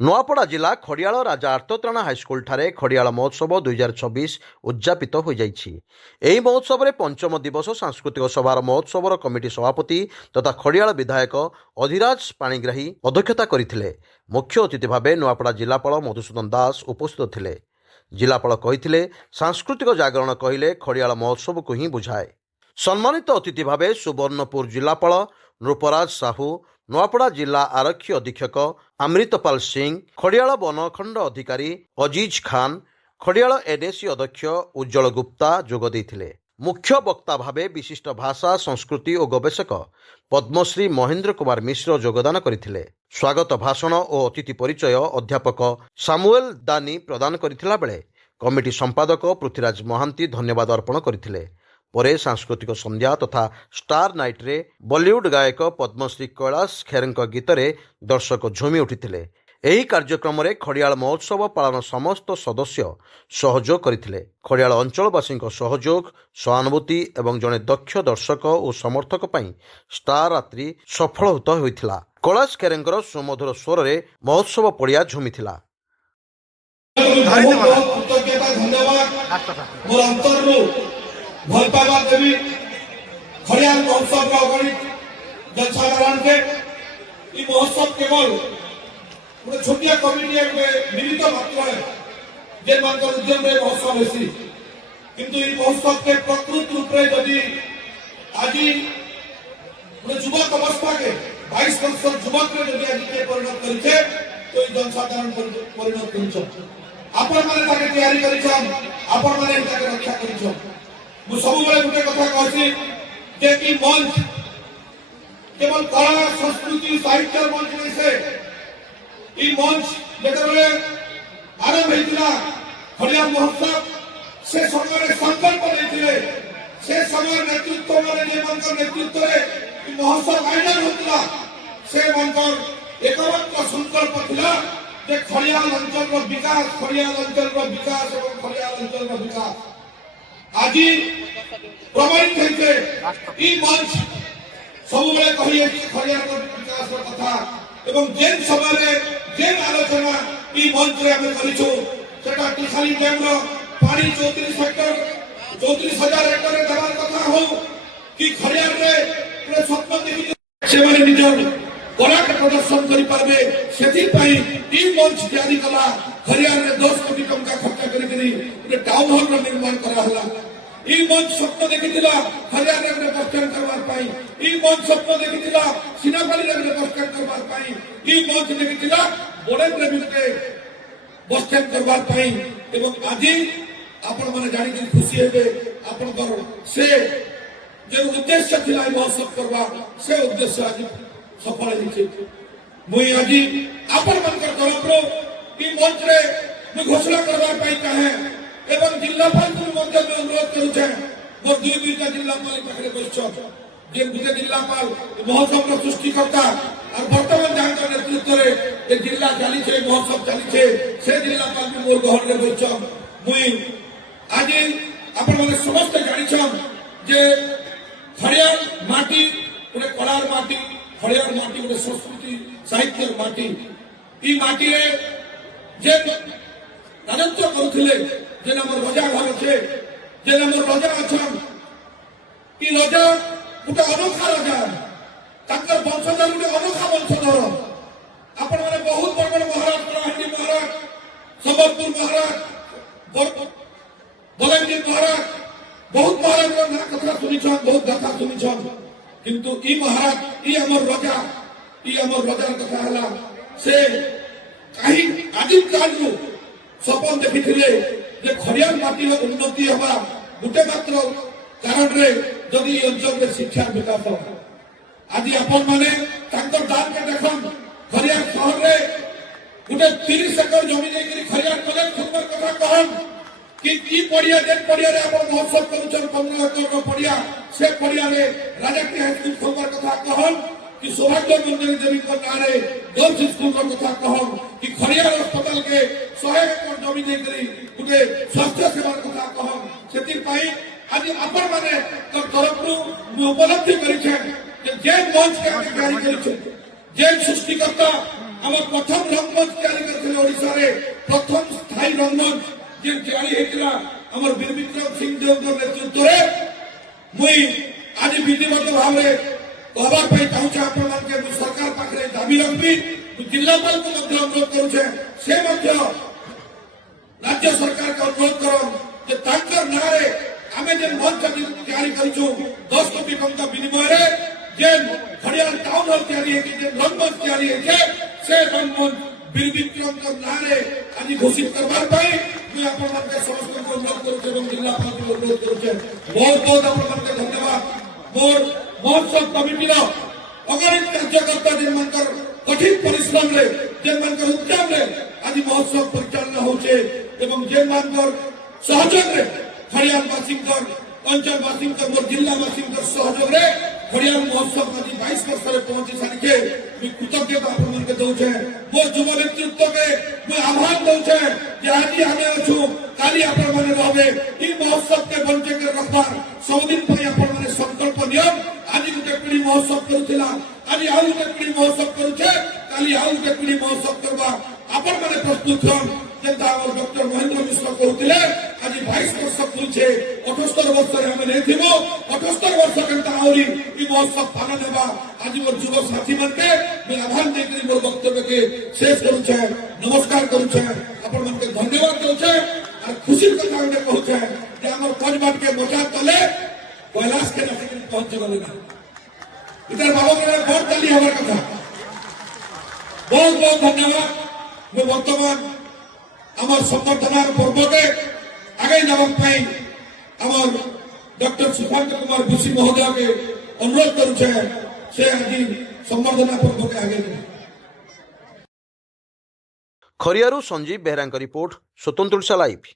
ନୂଆପଡ଼ା ଜିଲ୍ଲା ଖଡ଼ିଆଳ ରାଜା ଆର୍ତ୍ତତ୍ରାଣ ହାଇସ୍କୁଲଠାରେ ଖଡ଼ିଆଳ ମହୋତ୍ସବ 2024 ଉଦ୍ଯାପିତ ହୋଇଯାଇଛି। ଏହି ମହୋତ୍ସବରେ ପଞ୍ଚମ ଦିବସ ସାଂସ୍କୃତିକ ସଭାର ମହୋତ୍ସବର କମିଟି ସଭାପତି ତଥା ଖଡ଼ିଆଳ ବିଧାୟକ ଅଧିରାଜ ପାଣିଗ୍ରାହୀ ଅଧ୍ୟକ୍ଷତା କରିଥିଲେ। ମୁଖ୍ୟ ଅତିଥି ଭାବେ ନୂଆପଡ଼ା ଜିଲ୍ଲାପାଳ ମଧୁସୂଦନ ଦାସ ଉପସ୍ଥିତ ଥିଲେ। ଜିଲ୍ଲାପାଳ କହିଥିଲେ, ସାଂସ୍କୃତିକ ଜାଗରଣ କହିଲେ ଖଡ଼ିଆଳ ମହୋତ୍ସବକୁ ହିଁ ବୁଝାଏ। ସମ୍ମାନିତ ଅତିଥି ଭାବେ ସୁବର୍ଣ୍ଣପୁର ଜିଲ୍ଲାପାଳ ନୃପରାଜ ସାହୁ, ନୂଆପଡ଼ା ଜିଲ୍ଲା ଆରକ୍ଷୀ ଅଧୀକ୍ଷକ ଅମୃତପାଲ ସିଂ, ଖଡ଼ିଆଳ ବନଖଣ୍ଡ ଅଧିକାରୀ ଅଜିଜ ଖାନ, ଖଡ଼ିଆଳ ଏନ୍ଏସି ଅଧ୍ୟକ୍ଷ ଉଜ୍ଜଳ ଗୁପ୍ତା ଯୋଗ ଦେଇଥିଲେ। ମୁଖ୍ୟ ବକ୍ତା ଭାବେ ବିଶିଷ୍ଟ ଭାଷା, ସଂସ୍କୃତି ଓ ଗବେଷକ ପଦ୍ମଶ୍ରୀ ମହେନ୍ଦ୍ର କୁମାର ମିଶ୍ର ଯୋଗଦାନ କରିଥିଲେ। ସ୍ୱାଗତ ଭାଷଣ ଓ ଅତିଥି ପରିଚୟ ଅଧ୍ୟାପକ ସାମୁଏଲ ଦାନି ପ୍ରଦାନ କରିଥିଲା ବେଳେ କମିଟି ସମ୍ପାଦକ ପୃଥ୍ୱୀରାଜ ମହାନ୍ତି ଧନ୍ୟବାଦ ଅର୍ପଣ କରିଥିଲେ। ପରେ ସାଂସ୍କୃତିକ ସନ୍ଧ୍ୟା ତଥା ଷ୍ଟାର ନାଇଟ୍ରେ ବଲିଉଡ୍ ଗାୟକ ପଦ୍ମଶ୍ରୀ କୈଳାସ ଖେରଙ୍କ ଗୀତରେ ଦର୍ଶକ ଝୁମି ଉଠିଥିଲେ। ଏହି କାର୍ଯ୍ୟକ୍ରମରେ ଖଡ଼ିଆଳ ମହୋତ୍ସବ ପାଳନ ସମସ୍ତ ସଦସ୍ୟ ସହଯୋଗ କରିଥିଲେ। ଖଡ଼ିଆଳ ଅଞ୍ଚଳବାସୀଙ୍କ ସହଯୋଗ, ସହାନୁଭୂତି ଏବଂ ଜଣେ ଦକ୍ଷ ଦର୍ଶକ ଓ ସମର୍ଥକ ପାଇଁ ଷ୍ଟାର ରାତ୍ରି ସଫଳତ ହୋଇଥିଲା। କୈଳାସ ଖେରଙ୍କର ସୁମଧୁର ସ୍ୱରରେ ମହୋତ୍ସବ ପଡ଼ିଆ ଝୁମିଥିଲା। भल पाइबा देवी खड़ियाल महोत्सव का अगणित जनसाधारण के महोत्सव केवल गोटे छोटिया कमिटी निमित्त मात्र है जे उद्यम महोत्सव हेसी किंतु महोत्सव के प्रकृत रूप में जदि आज गोटे युवक अवस्था के 22 वर्ष युवक में जदि आज के परिणत करे तो जनसाधारण परिणत कर रक्षा कर सब गोटे कथा कहसी जे कि मंच केवल कला संस्कृति साहित्य मंच नहीं से मंच जिते आरंभ होता खड़ियाल महोत्सव से समय संकल्प नहीं से समय नेतृत्व नेतृत्व महोत्सव आयोजन होता से एकमात्र संकल्प था जे खड़ियाल अंचल विकास खड़ियाल अंचल विकास और खड़ियाल अंचल विकास आज प्रमाणित होते मंच सब कही खड़ियाल विकास कथा एवं जेन समय जेन आलोचना मंच कर टीसाली डैम पानी 34,000 हेक्टर देवार कथा हो कि खड़ियाल स्वप्न देखी निज कला प्रदर्शन करेंगे से मंच तैयारी कला खड़ियाल 10 कोटी टंका खर्च कर टाउन हॉल निर्माण कराला मंच स्वप्न देखी खड़ियाल बस स्टैंड करवाई मंच स्वप्न देखी सिनापाली बस स्टैंड करवाई मंच देखी बोड़े बस स्टैंड करवाई आज आपण मैंने जान खुशी हे आपंकर से जो उद्देश्य था महोत्सव करवा से उद्देश्य आज सफल मुई आज आपण तरफ मंच रे घोषणा करवाई चाहे एवं जिलापाल को अनुरोध करुचे मोर दुईटा जिलापाल पाखे बस गोटे जिलापाल महोत्सव सृष्टिकर्ता और बर्तमान जहाँ नेतृत्व में जिला चली महोत्सव चली से जिलापाल भी मोर गहन में बस मुई आज आपण मैंने समस्त जान जे खड़ियाल माटी गोटे कलार माटी खड़ियाल माटी गोटे संस्कृति साहित्य माटी माटी जे राजत्व करुले जेन आम रजा घर अच्छे जेन आम रजा अच्छा रजा गोटे अनोखा रजा वंशधर गोटे अनोखा वंशधर आपण मैंने बहुत बड़ बड़ महाराज कलाहांडी महाराज संबलपुर महाराज बलांगीर महाराज बहुत महाराज ना कथा शुनी बहुत गाथा शुनी किंतु महाराज आमर रजार कथा है से कहीं आदिम काल सपन देखी खड़ियाल माटी उन्नति हवा गोटे मात्र कारण जदि अंचल शिक्षा विकास आज आपण मैंने दान के देख खड़ियाल सहर में गोटे 30 एकर जमी नहीं खड़ियाल कलेज खोलबार कथा कहन कि पड़िया जेन पड़िया महोत्सव कर 15 एकर पड़िया से पड़िया राजाटी हाईस्कूल खोलबार कथा कहन कि सौभाग्य मंदिर देवी गाँव गर्ल्स स्कूल कथा कहन कि खड़ियाल अस्पताल के 100 एकर जमी देकर गोटे स्वास्थ्य सेवा कथा कहन से आज आपण मैंने तरफ उपलब्धि कर मंच के तैयारी कर सृष्टिकर्ता आम प्रथम रंगमंच तैयारी ओडिशारे प्रथम स्थायी रंगमंच जे तैयारी हेतिला हमर वीर विक्रम सिंह देवଙ୍କ नेतृत्वरे मुई आज विधिवत भावे कहबा पे चाहूचे आपण मानके सरकार पाखरे दाबी रखबी जिल्लापाल को मध्य अनुरोध करूचे से मध्य राज्य सरकार का अनुरोध करम जे तांकर नारे आमे जे मंच तैयारी करिछु 10 कोटी टंका विनिमय रे जे खड़ियाल टाउन हॉल तैयारी है जे रंगमंच तैयारी है से रंगमंच वीर विक्रम का नारे आज घोषित करबार पाई मैं आपण मानके समस्त को अनुरोध करूचे एवं जिल्लापाल को अनुरोध करूचे बहुत बहुत आपण मानके धन्यवाद मोर महोत्सव कमिटी रो अगणित कार्यकर्ता जिन मनकर कठिन परिश्रम रे जिन मनकर उद्यम रे आज महोत्सव परिचालन होचे एवं जिन मनकर सहयोग रे खड़ियाल वासिंकर अंचल वासिंकर मोर जिला वासिंकर सहयोग रे खड़ियाल महोत्सव आज 22 वर्ष रे पहुंची सारिके मैं कृतज्ञता आपण मनके दउछे मो युवा नेतृत्व के मैं आभार दउछे जे आज हमें अछु काली आपण माने रहबे ई महोत्सव के बंचे के रखबार सब दिन पई आपण माने संकल्प नियम आज गुटे पीढ़ी महोत्सव करुथिला आज आउ गुटे पीढ़ी महोत्सव करुछे काली आउ गुटे पीढ़ी महोत्सव करबा आपण माने प्रस्तुत हन जेंता हमर डॉक्टर महेंद्र मिश्र कहउथिले आज 22 वर्ष पुरछे 78 वर्ष रे हमें नेथिबो 78 वर्ष केंता आउरी ई महोत्सव पालन देबा आज मोर युवा साथी मनके मैं आभार देकरी मोर वक्तव्य के शेष करूछे नमस्कार करूछे आपण मनके धन्यवाद दउछे और खुशी कथा गुटे कहउछे जे हमर पंचबाट के मोचा तले कैलाश के नसीब पहुंच गले ना इधर बाबा के बहुत ताली हमार कथा बहुत बहुत धन्यवाद मैं वर्तमान हमार संबर्धना पर्व के आगे नवक पाई हमार डॉक्टर सुशांत कुमार बुसी महोदय के अनुरोध करूछे से आज संबर्धना पर्व के आगे खरियारू संजीव बेहरा रिपोर्ट स्वतंत्र लाइव।